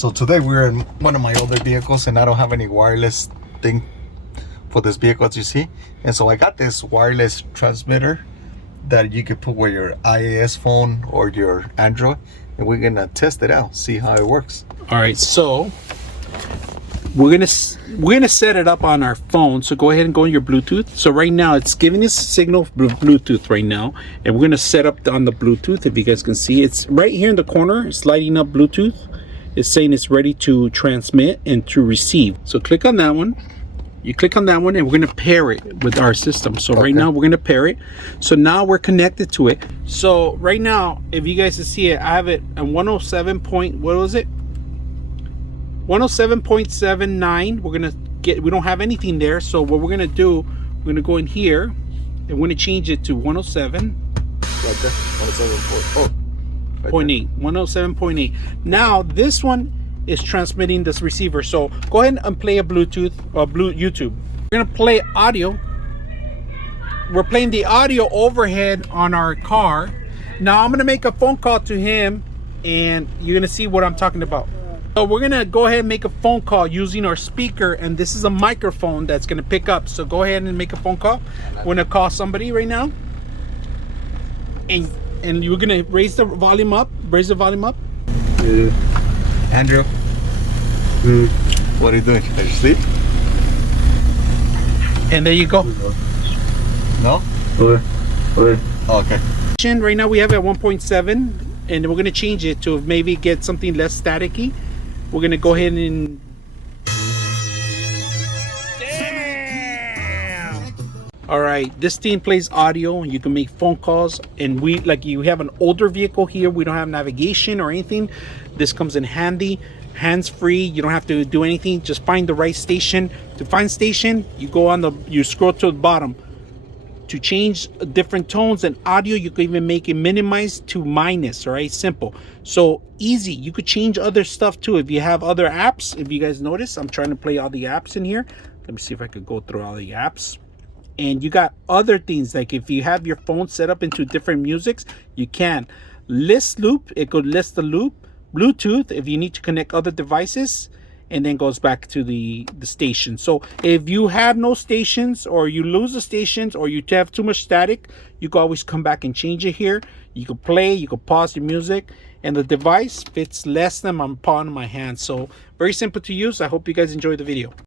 So today we're in one of my older vehicles and I don't have any wireless thing for this vehicle, as you see. And so I got this wireless transmitter that you could put with your iOS phone or your Android, and we're gonna test it out, see how it works. All right, so we're gonna set it up on our phone. So go ahead and go on your Bluetooth. So right now it's giving us a signal Bluetooth right now, and we're gonna set up on the Bluetooth. If you guys can see, it's right here in the corner. It's lighting up Bluetooth. It's saying it's ready to transmit and to receive. So click on that one. You click on that one and we're going to pair it with our system. So right now we're going to pair it. So now we're connected to it. So right now, if you guys can see it, I have it at 107 point, what was it? 107.79. We're going to get, we don't have anything there. So what we're going to do, we're going to go in here and we're going to change it to 107. Right there, 107.8. Now this one is transmitting this receiver. So go ahead and play a Bluetooth or YouTube. We're gonna play audio. We're playing the audio overhead on our car. Now I'm gonna make a phone call to him and you're gonna see what I'm talking about. So we're gonna go ahead and make a phone call using our speaker, and this is a microphone that's gonna pick up. So go ahead and make a phone call. We're gonna call somebody right now. And you're gonna raise the volume up. Raise the volume up. Andrew, what are you doing? Are you asleep? And there you go. No? Okay. Right now we have it at 1.7, and we're gonna change it to maybe get something less staticky. We're gonna go ahead and all right, this thing plays audio. You can make phone calls, and we, like, you have an older vehicle here, we don't have navigation or anything. This comes in handy, hands-free. You don't have to do anything, just find the right station. To find station, you go on the, you scroll to the bottom. To change different tones and audio, you can even make it minimize to minus. All right, simple, so easy. You could change other stuff too if you have other apps. If you guys notice, I'm trying to play all the apps in here. Let me see if I could go through all the apps. And you got other things, like if you have your phone set up into different musics, you can list loop. It could list the loop. Bluetooth, if you need to connect other devices, and then goes back to the station. So if you have no stations, or you lose the stations, or you have too much static, you can always come back and change it here. You can play, you can pause your music, and the device fits less than my palm of my hand. So very simple to use. I hope you guys enjoy the video.